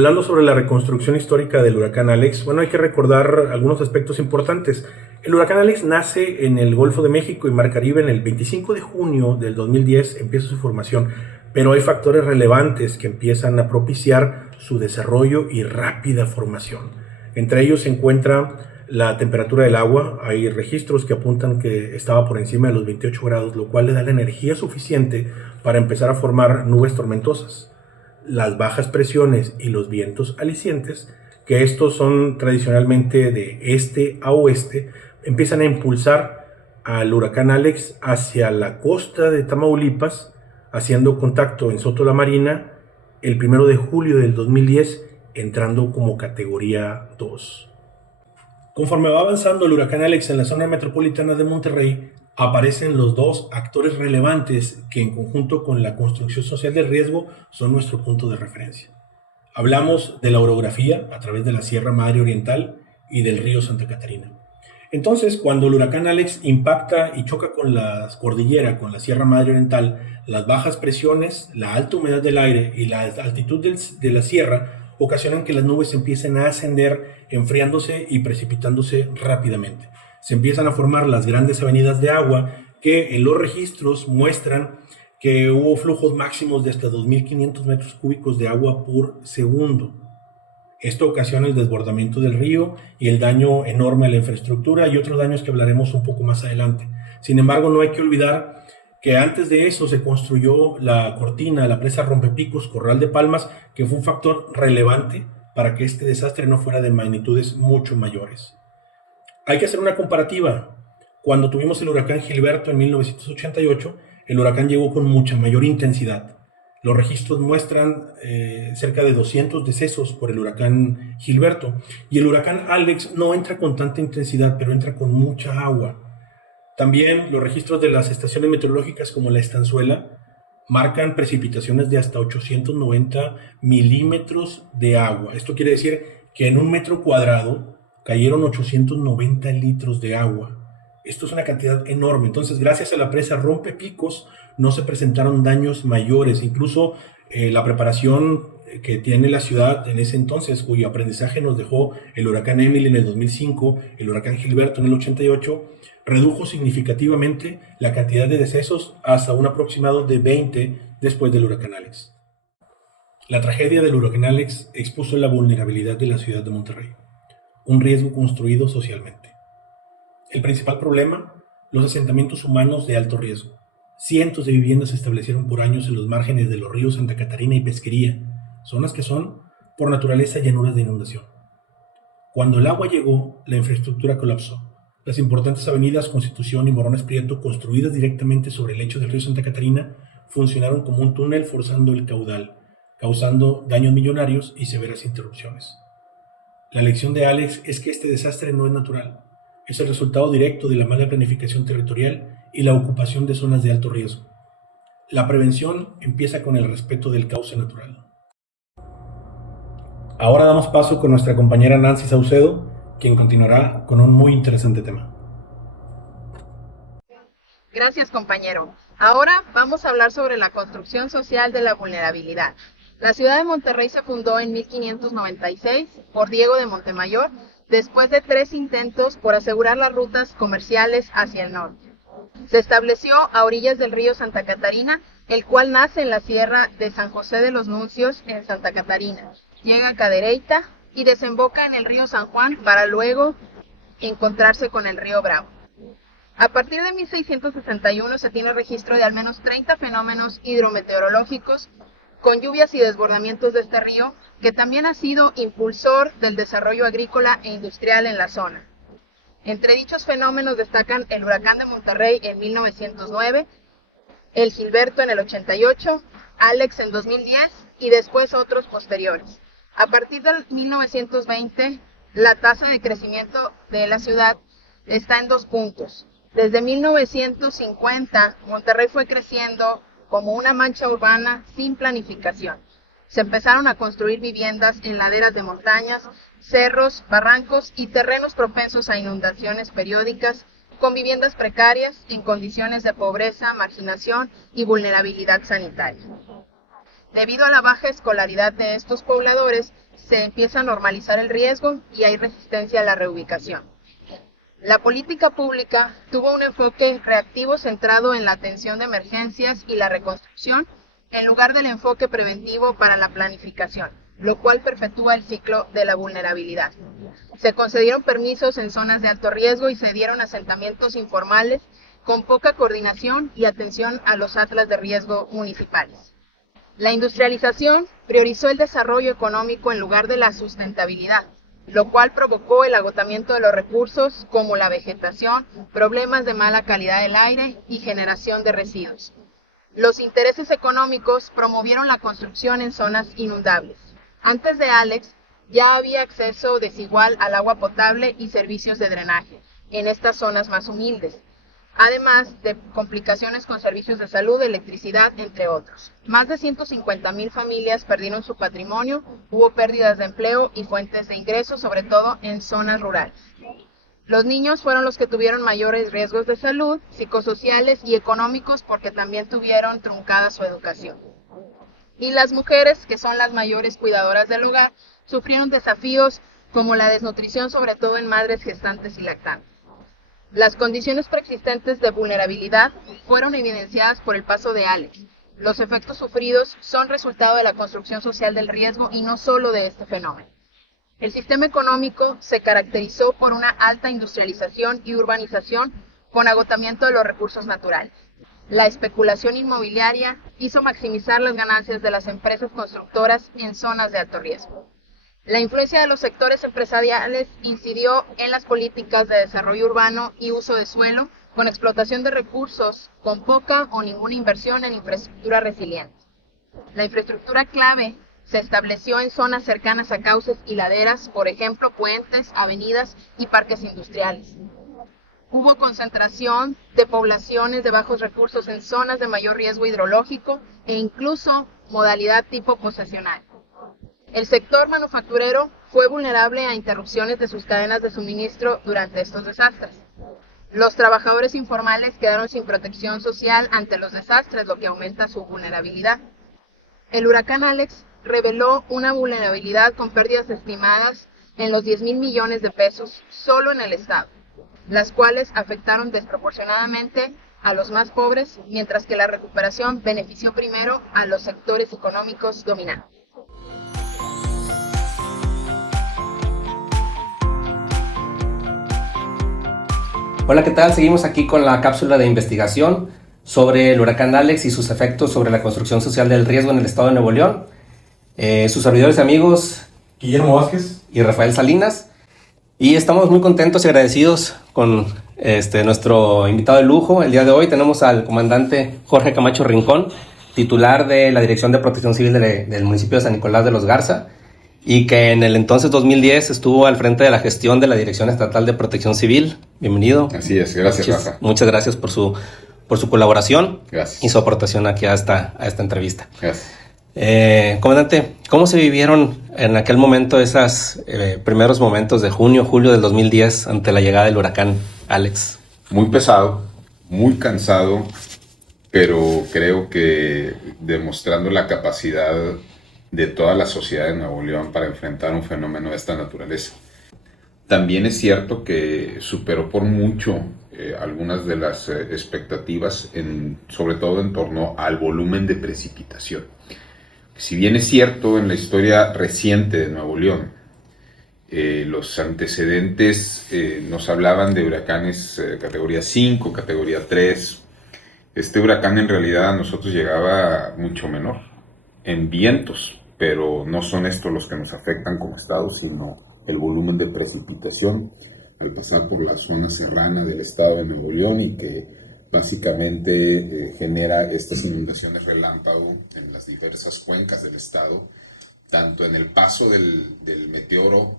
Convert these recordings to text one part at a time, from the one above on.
Hablando sobre la reconstrucción histórica del huracán Alex, bueno, hay que recordar algunos aspectos importantes. El huracán Alex nace en el Golfo de México y Mar Caribe en el 25 de junio del 2010, empieza su formación, pero hay factores relevantes que empiezan a propiciar su desarrollo y rápida formación. Entre ellos se encuentra la temperatura del agua. Hay registros que apuntan que estaba por encima de los 28 grados, lo cual le da la energía suficiente para empezar a formar nubes tormentosas. Las bajas presiones y los vientos alisientes, que estos son tradicionalmente de este a oeste, empiezan a impulsar al huracán Alex hacia la costa de Tamaulipas, haciendo contacto en Soto la Marina el 1 de julio del 2010, entrando como categoría 2. Conforme va avanzando el huracán Alex en la zona metropolitana de Monterrey, aparecen los dos actores relevantes que en conjunto con la construcción social del riesgo son nuestro punto de referencia. Hablamos de la orografía a través de la Sierra Madre Oriental y del río Santa Catarina. Entonces, cuando el huracán Alex impacta y choca con la cordillera, con la Sierra Madre Oriental, las bajas presiones, la alta humedad del aire y la altitud de la sierra ocasionan que las nubes empiecen a ascender, enfriándose y precipitándose rápidamente. Se empiezan a formar las grandes avenidas de agua que en los registros muestran que hubo flujos máximos de hasta 2.500 metros cúbicos de agua por segundo. Esto ocasiona el desbordamiento del río y el daño enorme a la infraestructura y otros daños que hablaremos un poco más adelante. Sin embargo, no hay que olvidar que antes de eso se construyó la cortina, la presa Rompepicos, Corral de Palmas, que fue un factor relevante para que este desastre no fuera de magnitudes mucho mayores. Hay que hacer una comparativa. Cuando tuvimos el huracán Gilberto en 1988, el huracán llegó con mucha mayor intensidad. Los registros muestran cerca de 200 decesos por el huracán Gilberto. Y el huracán Alex no entra con tanta intensidad, pero entra con mucha agua. También los registros de las estaciones meteorológicas como la Estanzuela marcan precipitaciones de hasta 890 milímetros de agua. Esto quiere decir que en un metro cuadrado cayeron 890 litros de agua. Esto es una cantidad enorme. Entonces, gracias a la presa Rompepicos no se presentaron daños mayores. Incluso la preparación que tiene la ciudad en ese entonces, cuyo aprendizaje nos dejó el huracán Emily en el 2005, el huracán Gilberto en el 88, redujo significativamente la cantidad de decesos hasta un aproximado de 20 después del huracán Alex. La tragedia del huracán Alex expuso la vulnerabilidad de la ciudad de Monterrey, un riesgo construido socialmente. El principal problema, los asentamientos humanos de alto riesgo. Cientos de viviendas se establecieron por años en los márgenes de los ríos Santa Catarina y Pesquería, zonas que son, por naturaleza, llanuras de inundación. Cuando el agua llegó, la infraestructura colapsó. Las importantes avenidas Constitución y Morones Prieto, construidas directamente sobre el lecho del río Santa Catarina, funcionaron como un túnel forzando el caudal, causando daños millonarios y severas interrupciones. La lección de Alex es que este desastre no es natural. Es el resultado directo de la mala planificación territorial y la ocupación de zonas de alto riesgo. La prevención empieza con el respeto del cauce natural. Ahora damos paso con nuestra compañera Nancy Saucedo, quien continuará con un muy interesante tema. Gracias, compañero. Ahora vamos a hablar sobre la construcción social de la vulnerabilidad. La ciudad de Monterrey se fundó en 1596 por Diego de Montemayor, después de 3 intentos por asegurar las rutas comerciales hacia el norte. Se estableció a orillas del río Santa Catarina, el cual nace en la sierra de San José de los Nuncios en Santa Catarina. Llega a Cadereyta y desemboca en el río San Juan para luego encontrarse con el río Bravo. A partir de 1661 se tiene registro de al menos 30 fenómenos hidrometeorológicos con lluvias y desbordamientos de este río, que también ha sido impulsor del desarrollo agrícola e industrial en la zona. Entre dichos fenómenos destacan el huracán de Monterrey en 1909, el Gilberto en el 88, Alex en 2010 y después otros posteriores. A partir del 1920, la tasa de crecimiento de la ciudad está en 2 puntos. Desde 1950, Monterrey fue creciendo como una mancha urbana sin planificación. Se empezaron a construir viviendas en laderas de montañas, cerros, barrancos y terrenos propensos a inundaciones periódicas, con viviendas precarias en condiciones de pobreza, marginación y vulnerabilidad sanitaria. Debido a la baja escolaridad de estos pobladores, se empieza a normalizar el riesgo y hay resistencia a la reubicación. La política pública tuvo un enfoque reactivo centrado en la atención de emergencias y la reconstrucción, en lugar del enfoque preventivo para la planificación, lo cual perpetúa el ciclo de la vulnerabilidad. Se concedieron permisos en zonas de alto riesgo y se dieron asentamientos informales con poca coordinación y atención a los atlas de riesgo municipales. La industrialización priorizó el desarrollo económico en lugar de la sustentabilidad, lo cual provocó el agotamiento de los recursos como la vegetación, problemas de mala calidad del aire y generación de residuos. Los intereses económicos promovieron la construcción en zonas inundables. Antes de Alex, ya había acceso desigual al agua potable y servicios de drenaje en estas zonas más humildes, además de complicaciones con servicios de salud, electricidad, entre otros. Más de 150,000 familias perdieron su patrimonio, hubo pérdidas de empleo y fuentes de ingresos, sobre todo en zonas rurales. Los niños fueron los que tuvieron mayores riesgos de salud, psicosociales y económicos porque también tuvieron truncada su educación. Y las mujeres, que son las mayores cuidadoras del hogar, sufrieron desafíos como la desnutrición, sobre todo en madres gestantes y lactantes. Las condiciones preexistentes de vulnerabilidad fueron evidenciadas por el paso de Alex. Los efectos sufridos son resultado de la construcción social del riesgo y no solo de este fenómeno. El sistema económico se caracterizó por una alta industrialización y urbanización con agotamiento de los recursos naturales. La especulación inmobiliaria hizo maximizar las ganancias de las empresas constructoras en zonas de alto riesgo. La influencia de los sectores empresariales incidió en las políticas de desarrollo urbano y uso de suelo, con explotación de recursos, con poca o ninguna inversión en infraestructura resiliente. La infraestructura clave se estableció en zonas cercanas a cauces y laderas, por ejemplo, puentes, avenidas y parques industriales. Hubo concentración de poblaciones de bajos recursos en zonas de mayor riesgo hidrológico e incluso modalidad tipo posesional. El sector manufacturero fue vulnerable a interrupciones de sus cadenas de suministro durante estos desastres. Los trabajadores informales quedaron sin protección social ante los desastres, lo que aumenta su vulnerabilidad. El huracán Alex reveló una vulnerabilidad con pérdidas estimadas en los 10,000 millones de pesos solo en el estado, las cuales afectaron desproporcionadamente a los más pobres, mientras que la recuperación benefició primero a los sectores económicos dominantes. Hola, ¿qué tal? Seguimos aquí con la cápsula de investigación sobre el huracán Alex y sus efectos sobre la construcción social del riesgo en el estado de Nuevo León. Sus servidores y amigos Guillermo Vázquez y Rafael Salinas. Y estamos muy contentos y agradecidos con nuestro invitado de lujo. El día de hoy tenemos al comandante Jorge Camacho Rincón, titular de la Dirección de Protección Civil del municipio de San Nicolás de los Garza, y que en el entonces 2010 estuvo al frente de la gestión de la Dirección Estatal de Protección Civil. Bienvenido. Así es, gracias Rafa. Muchas gracias por su colaboración. Gracias. Y su aportación aquí a esta entrevista. Gracias. Comandante, ¿cómo se vivieron en aquel momento esos primeros momentos de junio, julio del 2010 ante la llegada del huracán Alex? Muy pesado, muy cansado, pero creo que demostrando la capacidad de toda la sociedad de Nuevo León para enfrentar un fenómeno de esta naturaleza. También es cierto que superó por mucho algunas de las expectativas, sobre todo en torno al volumen de precipitación. Si bien es cierto, en la historia reciente de Nuevo León, los antecedentes nos hablaban de huracanes categoría 5, categoría 3. Este huracán en realidad a nosotros llegaba mucho menor en vientos, pero no son estos los que nos afectan como estado, sino el volumen de precipitación al pasar por la zona serrana del estado de Nuevo León y que básicamente genera estas inundaciones relámpago en las diversas cuencas del estado, tanto en el paso del meteoro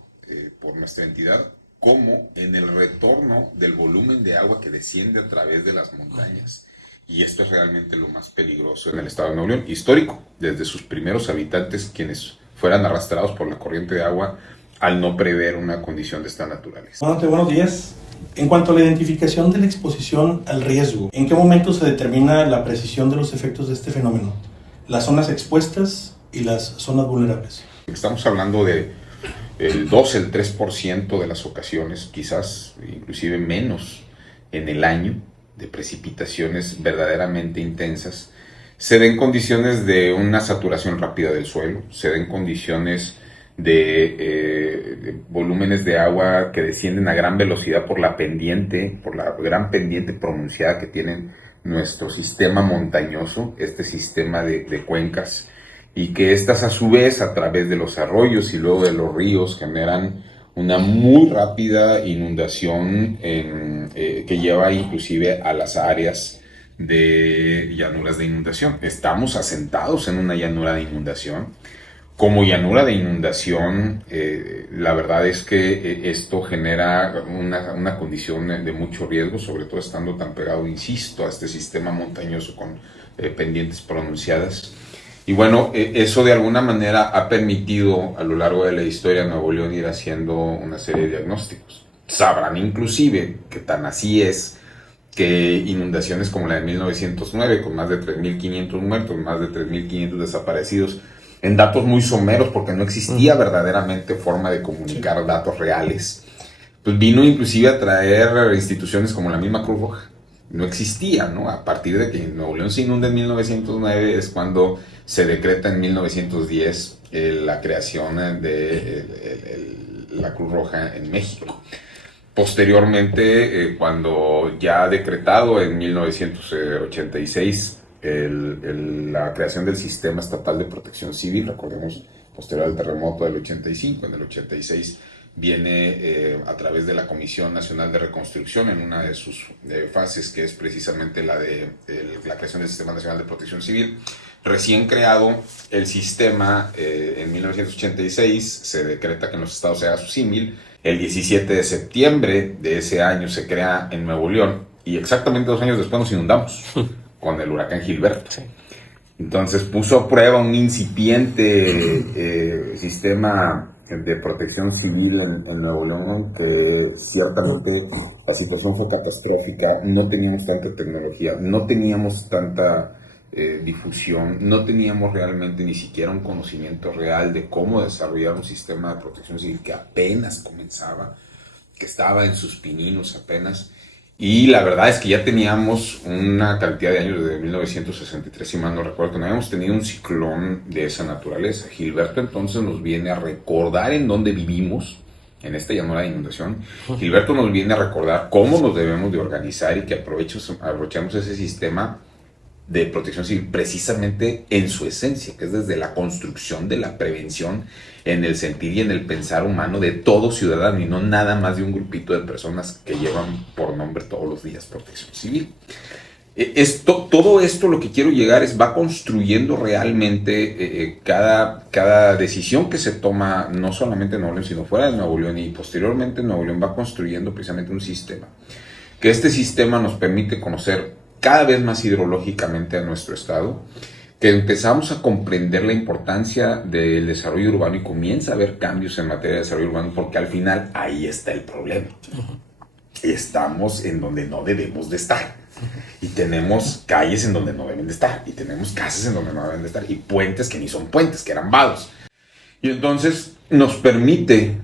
por nuestra entidad, como en el retorno del volumen de agua que desciende a través de las montañas. Y esto es realmente lo más peligroso en el estado de Nuevo León, histórico, desde sus primeros habitantes, quienes fueran arrastrados por la corriente de agua al no prever una condición de esta naturaleza. Buenos días. En cuanto a la identificación de la exposición al riesgo, ¿en qué momento se determina la precisión de los efectos de este fenómeno? las zonas expuestas y las zonas vulnerables. Estamos hablando de el 2, el 3% de las ocasiones, quizás inclusive menos en el año, de precipitaciones verdaderamente intensas. Se den condiciones de una saturación rápida del suelo, se den condiciones de volúmenes de agua que descienden a gran velocidad por la gran pendiente pronunciada que tienen nuestro sistema montañoso, este sistema de cuencas, y que estas a su vez a través de los arroyos y luego de los ríos generan una muy rápida inundación que lleva inclusive a las áreas de llanuras de inundación. Estamos asentados en una llanura de inundación. Como llanura de inundación, la verdad es que esto genera una condición de mucho riesgo, sobre todo estando tan pegado, insisto, a este sistema montañoso con pendientes pronunciadas. Y bueno, eso de alguna manera ha permitido a lo largo de la historia de Nuevo León ir haciendo una serie de diagnósticos. Sabrán inclusive que tan así es que inundaciones como la de 1909, con más de 3.500 muertos, más de 3.500 desaparecidos, en datos muy someros porque no existía verdaderamente forma de comunicar datos reales, pues vino inclusive a traer instituciones como la misma Cruz Roja. No existía, ¿no? A partir de que Nuevo León se inunda en 1909 es cuando se decreta en 1910 la creación de la Cruz Roja en México. Posteriormente, cuando ya decretado en 1986 la creación del Sistema Estatal de Protección Civil, recordemos, posterior al terremoto del 85, en el 86 viene a través de la Comisión Nacional de Reconstrucción en una de sus fases, que es precisamente la creación del Sistema Nacional de Protección Civil. Recién creado el sistema en 1986, se decreta que en los estados se haga su símil. El 17 de septiembre de ese año se crea en Nuevo León y exactamente 2 años después nos inundamos con el huracán Gilberto. Sí. Entonces puso a prueba un incipiente sistema de protección civil en Nuevo León, que ciertamente la situación fue catastrófica. No teníamos tanta tecnología, no teníamos tanta difusión, no teníamos realmente ni siquiera un conocimiento real de cómo desarrollar un sistema de protección civil que apenas comenzaba, que estaba en sus pininos apenas. Y la verdad es que ya teníamos una cantidad de años, desde 1963, si mal no recuerdo, que no habíamos tenido un ciclón de esa naturaleza. Gilberto entonces nos viene a recordar en dónde vivimos, en esta llanura de inundación. Gilberto nos viene a recordar cómo nos debemos de organizar y que aprovechemos ese sistema de protección civil precisamente en su esencia, que es desde la construcción de la prevención en el sentir y en el pensar humano de todo ciudadano y no nada más de un grupito de personas que llevan por nombre todos los días protección civil. Todo esto lo que quiero llegar es, va construyendo realmente cada decisión que se toma, no solamente en Nuevo León, sino fuera de Nuevo León, y posteriormente Nuevo León va construyendo precisamente un sistema, que este sistema nos permite conocer cada vez más hidrológicamente a nuestro estado, que empezamos a comprender la importancia del desarrollo urbano y comienza a haber cambios en materia de desarrollo urbano, porque al final ahí está el problema. Estamos en donde no debemos de estar, y tenemos calles en donde no deben de estar, y tenemos casas en donde no deben de estar, y puentes que ni son puentes, que eran vados. Y entonces nos permite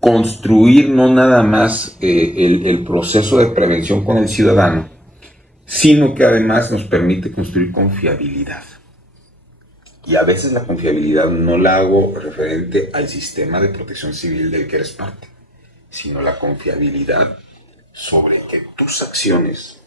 construir no nada más el proceso de prevención con el ciudadano, sino que además nos permite construir confiabilidad. Y a veces la confiabilidad no la hago referente al sistema de protección civil del que eres parte, sino la confiabilidad sobre que tus acciones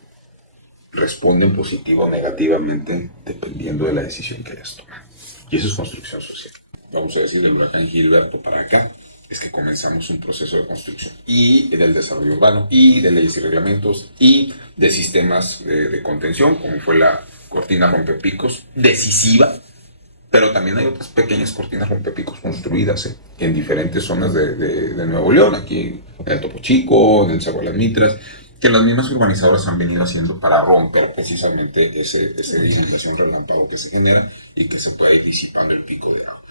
responden positivo o negativamente dependiendo de la decisión que hayas tomado. Y eso es construcción social. Vamos a decir, del huracán Gilberto para acá, es que comenzamos un proceso de construcción y del desarrollo urbano y de leyes y reglamentos y de sistemas de contención, como fue la cortina rompepicos, decisiva, pero también hay otras pequeñas cortinas rompepicos construidas en diferentes zonas de Nuevo León, aquí en el Topo Chico, en el Cerro de las Mitras, que las mismas urbanizadoras han venido haciendo para romper precisamente esa inundación relámpago que se genera y que se puede ir disipando el pico de agua.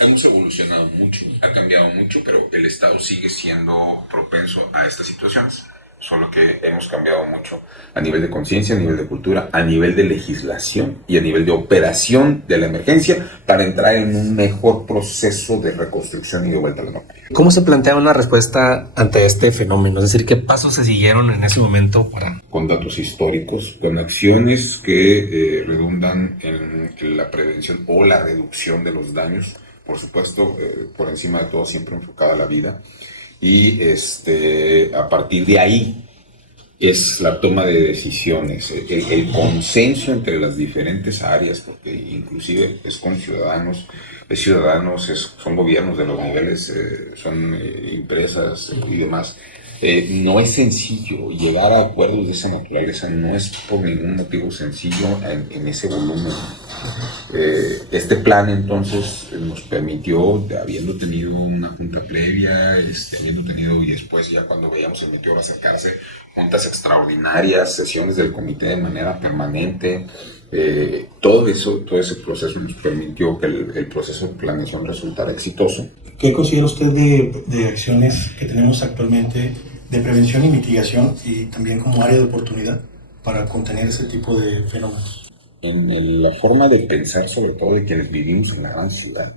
Hemos evolucionado mucho, ha cambiado mucho, pero el Estado sigue siendo propenso a estas situaciones. solo que hemos cambiado mucho a nivel de conciencia, a nivel de cultura, a nivel de legislación y a nivel de operación de la emergencia para entrar en un mejor proceso de reconstrucción y de vuelta a la normalidad. ¿Cómo se plantea una respuesta ante este fenómeno? Es decir, ¿qué pasos se siguieron en ese momento para...? Con datos históricos, con acciones que redundan en la prevención o la reducción de los daños, por supuesto, por encima de todo siempre enfocada a la vida. Y a partir de ahí es la toma de decisiones, el consenso entre las diferentes áreas, porque inclusive es con ciudadanos, son gobiernos de los niveles, son empresas y demás. No es sencillo llegar a acuerdos de esa naturaleza, no es por ningún motivo sencillo en ese volumen. Este plan entonces nos permitió, habiendo tenido una junta previa, habiendo tenido, y después ya cuando veíamos el meteoro acercarse, juntas extraordinarias, sesiones del comité de manera permanente, todo ese proceso nos permitió que el proceso de planeación resultara exitoso. ¿Qué considera usted de acciones que tenemos actualmente de prevención y mitigación y también como área de oportunidad para contener ese tipo de fenómenos? En la forma de pensar, sobre todo de quienes vivimos en la gran ciudad.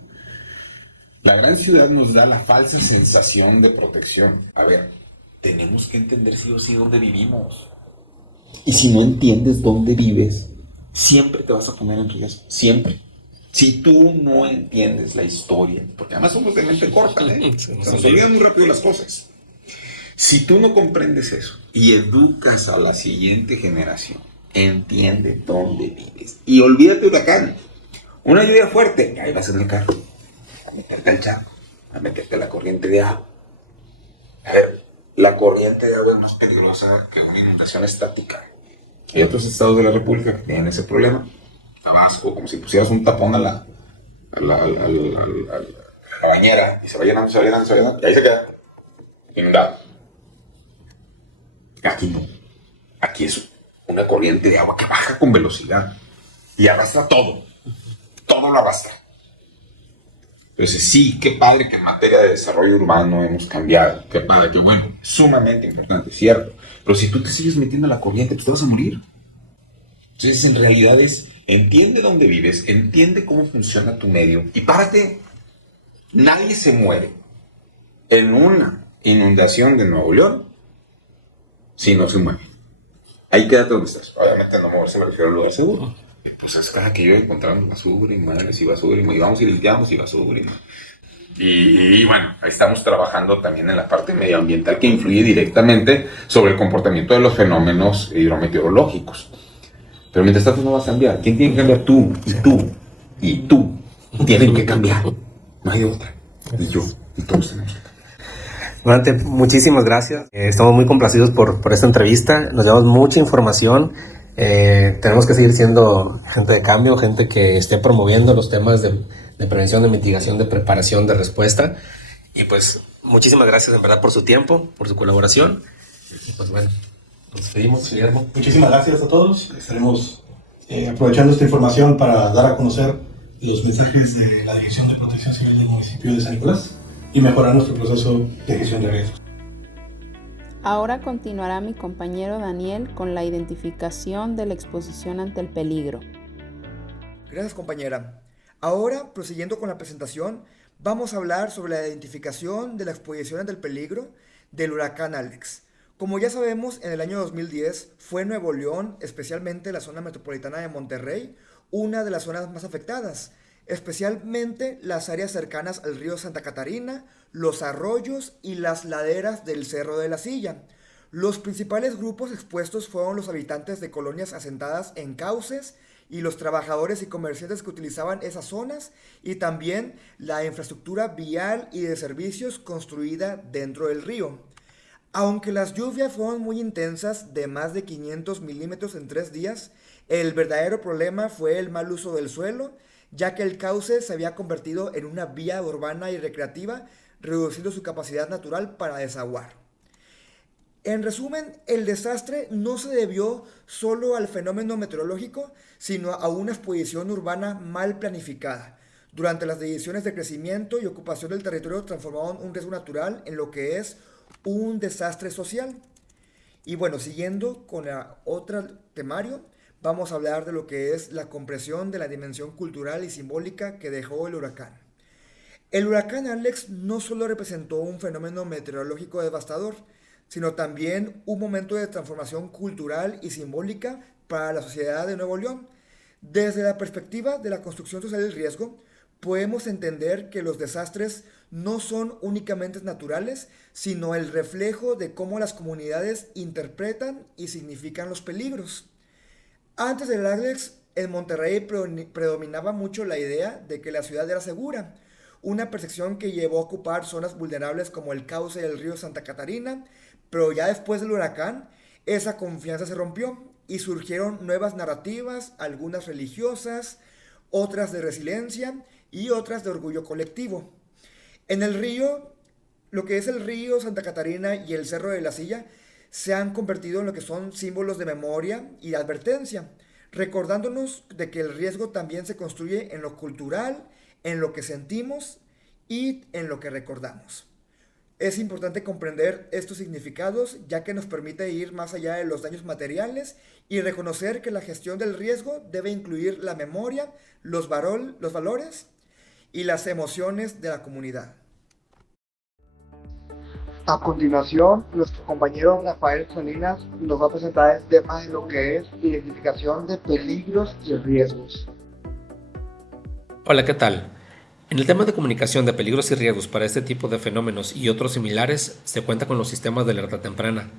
La gran ciudad nos da la falsa sensación de protección. A ver, tenemos que entender sí o sí dónde vivimos. Y si no entiendes dónde vives, siempre te vas a poner en riesgo. Siempre. Si tú no entiendes la historia, porque además somos de mente corta, se nos olvidan muy rápido las cosas. Si tú no comprendes eso y educas a la siguiente generación, entiende dónde vives y olvídate de huracán. Una lluvia fuerte, ahí vas en el carro, a meterte al charco, a meterte a la corriente de agua. A ver, la corriente de agua es más peligrosa que una inundación estática. Hay otros estados de la República que tienen ese problema. Tabasco, como si pusieras un tapón a la bañera y se va llenando, y ahí se queda inundado. Aquí no. Aquí es una corriente de agua que baja con velocidad y arrastra todo. Todo lo arrastra. Entonces sí, qué padre que en materia de desarrollo urbano hemos cambiado. Qué padre, qué bueno. Sumamente importante, cierto. Pero si tú te sigues metiendo a la corriente, pues te vas a morir. Entonces en realidad entiende dónde vives, entiende cómo funciona tu medio y párate. Nadie se muere en una inundación de Nuevo León si no se mueve. Ahí quédate donde estás. Obviamente no moverse me refiero al lugar seguro. Pues es cada que yo encontramos basura y madres y basura y vamos y limpiamos y basura y bueno, ahí estamos trabajando también en la parte medioambiental que influye directamente sobre el comportamiento de los fenómenos hidrometeorológicos. Pero mientras tanto no vas a cambiar. ¿Quién tiene que cambiar? Tú y tú y tú tienen que cambiar. No hay otra. Y yo y todos tenemos que cambiar. Comandante, muchísimas gracias. Estamos muy complacidos por esta entrevista. Nos llevamos mucha información. Tenemos que seguir siendo gente de cambio, gente que esté promoviendo los temas de prevención, de mitigación, de preparación, de respuesta. Y pues muchísimas gracias en verdad por su tiempo, por su colaboración. Y pues bueno, nos despedimos, Guillermo. Muchísimas gracias a todos. Estaremos aprovechando esta información para dar a conocer los mensajes de la Dirección de Protección Civil del municipio de San Nicolás y mejorar nuestro proceso de gestión de riesgos. Ahora continuará mi compañero Daniel con la identificación de la exposición ante el peligro. Gracias, compañera. Ahora, prosiguiendo con la presentación, vamos a hablar sobre la identificación de la exposición ante el peligro del huracán Alex. Como ya sabemos, en el año 2010 fue Nuevo León, especialmente la zona metropolitana de Monterrey, una de las zonas más afectadas, especialmente las áreas cercanas al río Santa Catarina, los arroyos y las laderas del Cerro de la Silla. Los principales grupos expuestos fueron los habitantes de colonias asentadas en cauces y los trabajadores y comerciantes que utilizaban esas zonas y también la infraestructura vial y de servicios construida dentro del río. Aunque las lluvias fueron muy intensas, de más de 500 milímetros en 3 días, el verdadero problema fue el mal uso del suelo, ya que el cauce se había convertido en una vía urbana y recreativa, reduciendo su capacidad natural para desaguar. En resumen, el desastre no se debió solo al fenómeno meteorológico, sino a una exposición urbana mal planificada. Durante las decisiones de crecimiento y ocupación del territorio transformaron un riesgo natural en lo que es un desastre social. Y bueno, siguiendo con la otra temario, vamos a hablar de lo que es la compresión de la dimensión cultural y simbólica que dejó el huracán. El huracán Alex no solo representó un fenómeno meteorológico devastador, sino también un momento de transformación cultural y simbólica para la sociedad de Nuevo León. Desde la perspectiva de la construcción social del riesgo, podemos entender que los desastres no son únicamente naturales, sino el reflejo de cómo las comunidades interpretan y significan los peligros. Antes del Alex, en Monterrey predominaba mucho la idea de que la ciudad era segura, una percepción que llevó a ocupar zonas vulnerables como el cauce del río Santa Catarina, pero ya después del huracán, esa confianza se rompió y surgieron nuevas narrativas, algunas religiosas, otras de resiliencia y otras de orgullo colectivo. En el río, lo que es el río Santa Catarina y el Cerro de la Silla se han convertido en lo que son símbolos de memoria y de advertencia, recordándonos de que el riesgo también se construye en lo cultural, en lo que sentimos y en lo que recordamos. Es importante comprender estos significados ya que nos permite ir más allá de los daños materiales y reconocer que la gestión del riesgo debe incluir la memoria, los valores y las emociones de la comunidad. A continuación, nuestro compañero Rafael Salinas nos va a presentar el tema de lo que es identificación de peligros y riesgos. Hola, ¿qué tal? En el tema de comunicación de peligros y riesgos para este tipo de fenómenos y otros similares, se cuenta con los sistemas de alerta temprana.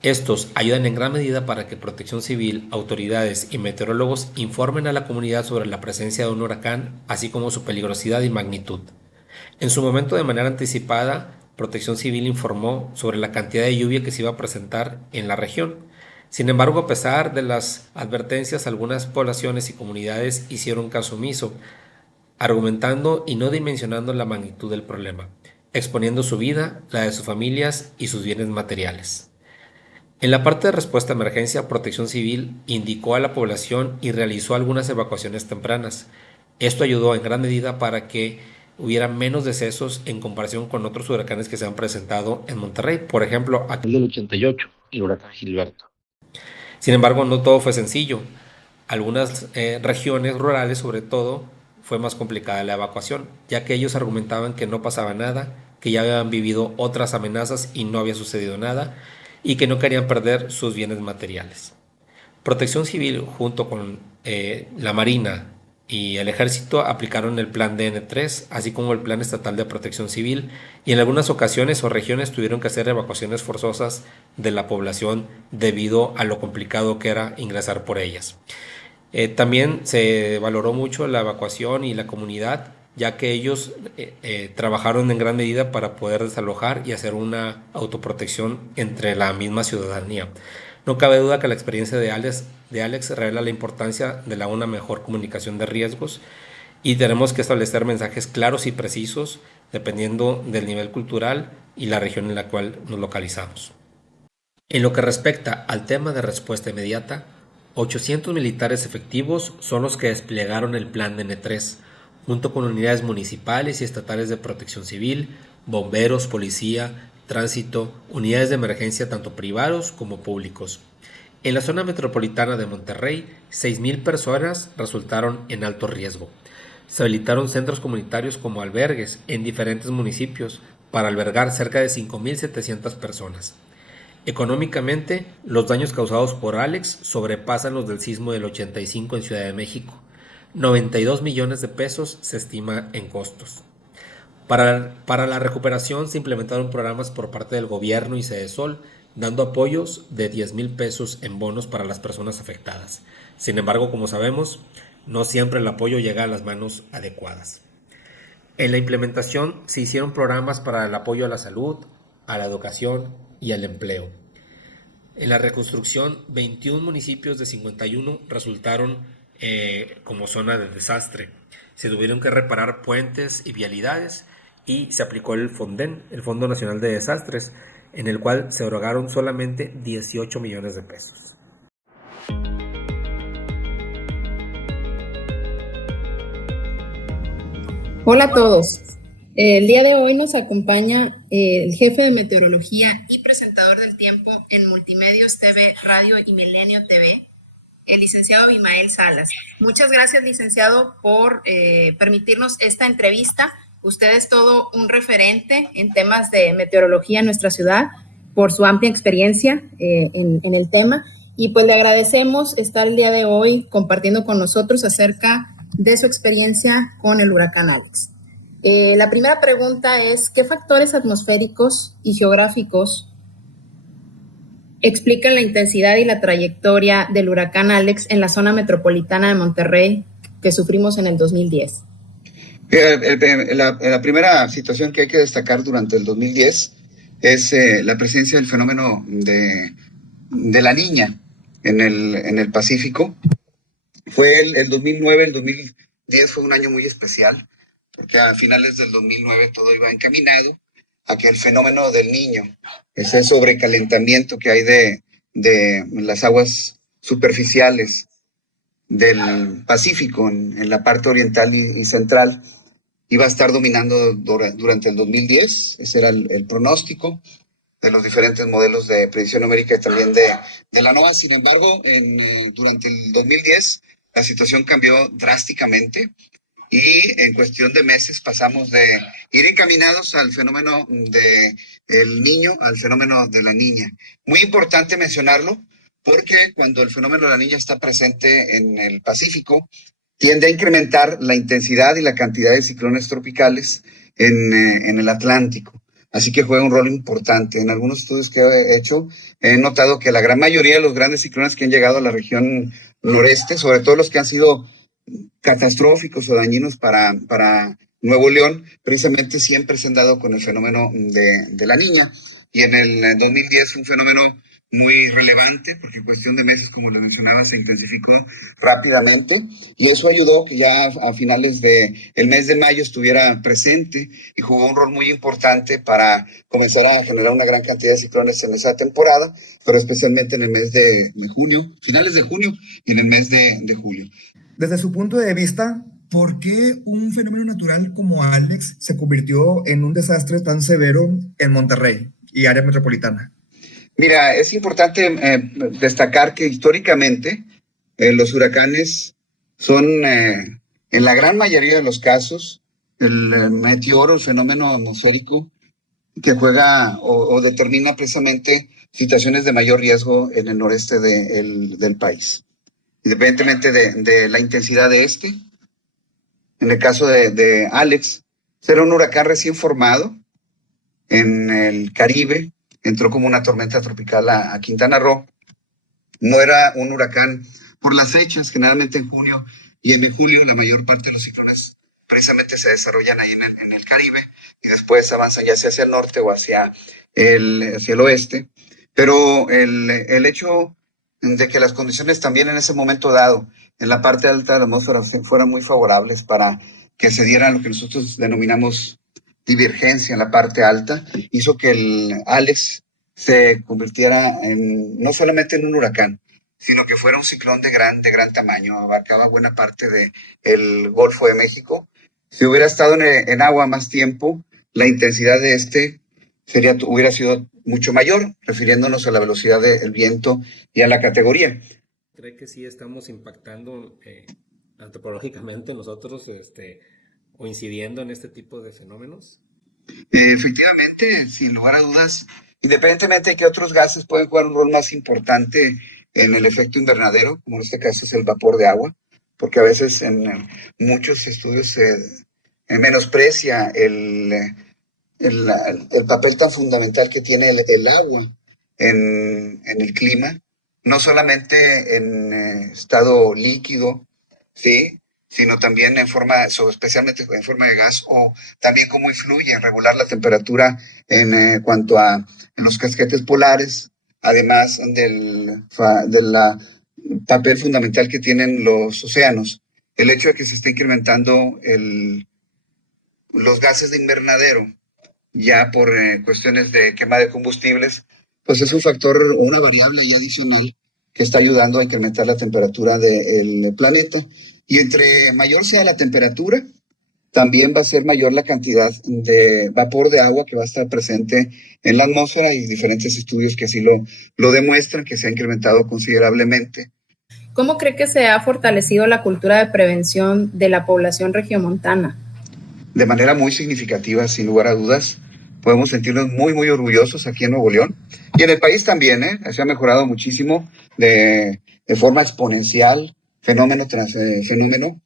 Estos ayudan en gran medida para que Protección Civil, autoridades y meteorólogos informen a la comunidad sobre la presencia de un huracán, así como su peligrosidad y magnitud. En su momento, de manera anticipada, Protección Civil informó sobre la cantidad de lluvia que se iba a presentar en la región. Sin embargo, a pesar de las advertencias, algunas poblaciones y comunidades hicieron caso omiso, argumentando y no dimensionando la magnitud del problema, exponiendo su vida, la de sus familias y sus bienes materiales. En la parte de respuesta a emergencia, Protección Civil indicó a la población y realizó algunas evacuaciones tempranas. Esto ayudó en gran medida para que hubiera menos decesos en comparación con otros huracanes que se han presentado en Monterrey, por ejemplo, aquel del 88, el huracán Gilberto. Sin embargo, no todo fue sencillo. Algunas regiones rurales, sobre todo, fue más complicada la evacuación, ya que ellos argumentaban que no pasaba nada, que ya habían vivido otras amenazas y no había sucedido nada, y que no querían perder sus bienes materiales. Protección Civil, junto con la Marina y el Ejército, aplicaron el Plan DN3, así como el Plan Estatal de Protección Civil, y en algunas ocasiones o regiones tuvieron que hacer evacuaciones forzosas de la población debido a lo complicado que era ingresar por ellas. También se valoró mucho la evacuación y la comunidad, ya que ellos trabajaron en gran medida para poder desalojar y hacer una autoprotección entre la misma ciudadanía. No cabe duda que la experiencia de Alex revela la importancia de una mejor comunicación de riesgos y tenemos que establecer mensajes claros y precisos dependiendo del nivel cultural y la región en la cual nos localizamos. En lo que respecta al tema de respuesta inmediata, 800 militares efectivos son los que desplegaron el Plan DN3, junto con unidades municipales y estatales de protección civil, bomberos, policía, tránsito, unidades de emergencia tanto privados como públicos. En la zona metropolitana de Monterrey, 6,000 personas resultaron en alto riesgo. Se habilitaron centros comunitarios como albergues en diferentes municipios para albergar cerca de 5,700 personas. Económicamente, los daños causados por Alex sobrepasan los del sismo del 85 en Ciudad de México. 92 millones de pesos se estima en costos. Para la recuperación se implementaron programas por parte del gobierno y Sedesol, dando apoyos de 10,000 pesos en bonos para las personas afectadas. Sin embargo, como sabemos, no siempre el apoyo llega a las manos adecuadas. En la implementación se hicieron programas para el apoyo a la salud, a la educación y al empleo. En la reconstrucción, 21 municipios de 51 resultaron como zona de desastre. Se tuvieron que reparar puentes y vialidades y se aplicó el FONDEN, el Fondo Nacional de Desastres, en el cual se erogaron solamente 18 millones de pesos. Hola a todos. El día de hoy nos acompaña el jefe de meteorología y presentador del tiempo en Multimedios TV, Radio y Milenio TV, el licenciado Abimael Salas. Muchas gracias, licenciado, por permitirnos esta entrevista. Usted es todo un referente en temas de meteorología en nuestra ciudad por su amplia experiencia en el tema. Y pues le agradecemos estar el día de hoy compartiendo con nosotros acerca de su experiencia con el huracán Alex. La primera pregunta es, ¿qué factores atmosféricos y geográficos explican la intensidad y la trayectoria del huracán Alex en la zona metropolitana de Monterrey que sufrimos en el 2010? La primera situación que hay que destacar durante el 2010 es la presencia del fenómeno de la Niña en el Pacífico. Fue el 2009, el 2010 fue un año muy especial, porque a finales del 2009 todo iba encaminado a que el fenómeno del Niño, ese sobrecalentamiento que hay de las aguas superficiales del Pacífico en la parte oriental y central, iba a estar dominando durante el 2010. Ese era el pronóstico de los diferentes modelos de predicción numérica y también de la NOAA. Sin embargo, durante el 2010 la situación cambió drásticamente y en cuestión de meses pasamos de ir encaminados al fenómeno del Niño al fenómeno de la Niña. Muy importante mencionarlo porque cuando el fenómeno de la Niña está presente en el Pacífico, tiende a incrementar la intensidad y la cantidad de ciclones tropicales en el Atlántico. Así que juega un rol importante. En algunos estudios que he hecho, he notado que la gran mayoría de los grandes ciclones que han llegado a la región noreste, sobre todo los que han sido catastróficos o dañinos para Nuevo León, precisamente siempre se han dado con el fenómeno de la Niña. Y en el 2010 fue un fenómeno muy relevante, porque en cuestión de meses, como lo mencionaba, se intensificó rápidamente, y eso ayudó que ya a finales del mes de mayo estuviera presente y jugó un rol muy importante para comenzar a generar una gran cantidad de ciclones en esa temporada, pero especialmente en el mes de junio, finales de junio y en el mes de julio. Desde su punto de vista, ¿por qué un fenómeno natural como Alex se convirtió en un desastre tan severo en Monterrey y área metropolitana? Mira, es importante destacar que históricamente los huracanes son, en la gran mayoría de los casos, el meteoro, el fenómeno atmosférico que juega o determina precisamente situaciones de mayor riesgo en el noreste del país. Independientemente de la intensidad de en el caso de Alex, será un huracán recién formado en el Caribe, entró como una tormenta tropical a Quintana Roo. No era un huracán por las fechas, generalmente en junio y en julio la mayor parte de los ciclones precisamente se desarrollan ahí en el Caribe y después avanzan ya sea hacia el norte o hacia el oeste. Pero el hecho de que las condiciones también en ese momento dado, en la parte alta de la atmósfera, fueran muy favorables para que se diera lo que nosotros denominamos divergencia en la parte alta, hizo que el Alex se convirtiera no solamente en un huracán, sino que fuera un ciclón de gran tamaño, abarcaba buena parte del Golfo de México. Si hubiera estado en agua más tiempo, la intensidad de hubiera sido mucho mayor, refiriéndonos a la velocidad del viento y a la categoría. ¿Cree que sí estamos impactando antropológicamente nosotros o incidiendo en este tipo de fenómenos? Efectivamente, sin lugar a dudas, independientemente de que otros gases pueden jugar un rol más importante en el efecto invernadero, como en este caso es el vapor de agua, porque a veces en muchos estudios se menosprecia el papel tan fundamental que tiene el agua en el clima, no solamente en estado líquido, ¿sí?, sino también especialmente en forma de gas, o también cómo influye en regular la temperatura en cuanto a los casquetes polares, además del papel fundamental que tienen los océanos. El hecho de que se esté incrementando los gases de invernadero, ya por cuestiones de quema de combustibles, pues es un factor o una variable ahí adicional que está ayudando a incrementar la temperatura del planeta. Y entre mayor sea la temperatura, también va a ser mayor la cantidad de vapor de agua que va a estar presente en la atmósfera, y diferentes estudios que así lo demuestran, que se ha incrementado considerablemente. ¿Cómo cree que se ha fortalecido la cultura de prevención de la población regiomontana? De manera muy significativa, sin lugar a dudas. Podemos sentirnos muy, muy orgullosos aquí en Nuevo León. Y en el país también, se ha mejorado muchísimo de forma exponencial, fenómeno tras fenómeno.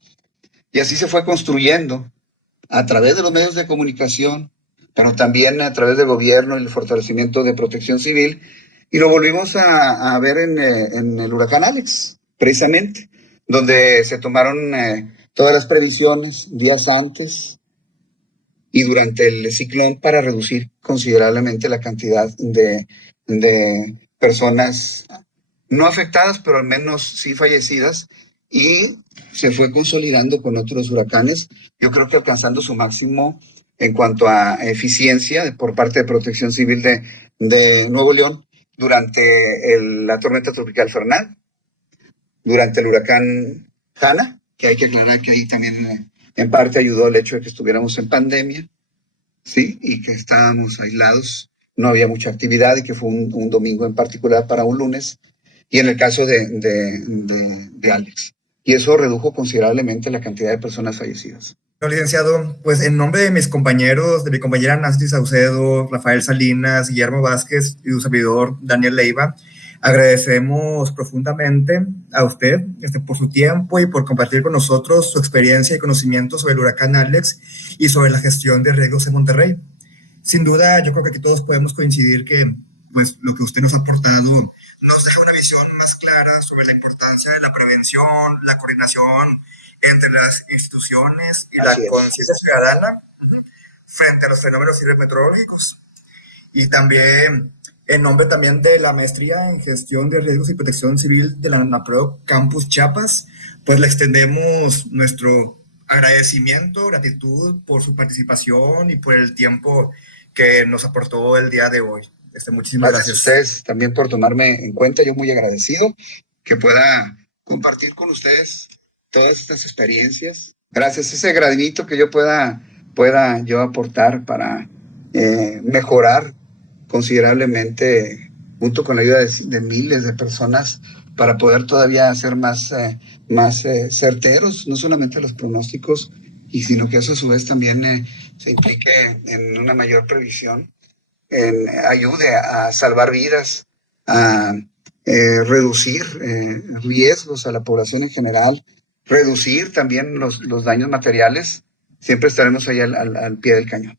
Y así se fue construyendo a través de los medios de comunicación, pero también a través del gobierno y el fortalecimiento de Protección Civil. Y lo volvimos a ver en el huracán Alex, precisamente, donde se tomaron todas las previsiones días antes y durante el ciclón para reducir considerablemente la cantidad de personas no afectadas, pero al menos sí fallecidas, y se fue consolidando con otros huracanes, yo creo que alcanzando su máximo en cuanto a eficiencia por parte de Protección Civil de Nuevo León durante la tormenta tropical Fernán, durante el huracán Hanna, que hay que aclarar que ahí también en parte ayudó el hecho de que estuviéramos en pandemia, ¿sí? Y que estábamos aislados, no había mucha actividad, y que fue un domingo en particular para un lunes, y en el caso de Alex. Y eso redujo considerablemente la cantidad de personas fallecidas. Licenciado, pues en nombre de mis compañeros, de mi compañera Nancy Saucedo, Rafael Salinas, Guillermo Vázquez y su servidor Daniel Leiva, agradecemos profundamente a usted por su tiempo y por compartir con nosotros su experiencia y conocimiento sobre el huracán Alex y sobre la gestión de riesgos en Monterrey. Sin duda, yo creo que aquí todos podemos coincidir que pues, lo que usted nos ha aportado nos deja una visión más clara sobre la importancia de la prevención, la coordinación entre las instituciones y la conciencia ciudadana frente a los fenómenos hidrometeorológicos. Y también, en nombre también de la maestría en gestión de riesgos y protección civil de la NAPRO Campus Chiapas, pues le extendemos nuestro agradecimiento, gratitud por su participación y por el tiempo que nos aportó el día de hoy. Muchísimas gracias. A ustedes también por tomarme en cuenta. Yo muy agradecido que pueda compartir con ustedes todas estas experiencias. Gracias a ese granito que yo pueda yo aportar para mejorar considerablemente, junto con la ayuda de miles de personas, para poder todavía ser más certeros, no solamente los pronósticos, y sino que eso a su vez también se implique en una mayor previsión, ayude a salvar vidas, a reducir riesgos a la población en general, reducir también los daños materiales. Siempre estaremos ahí al pie del cañón.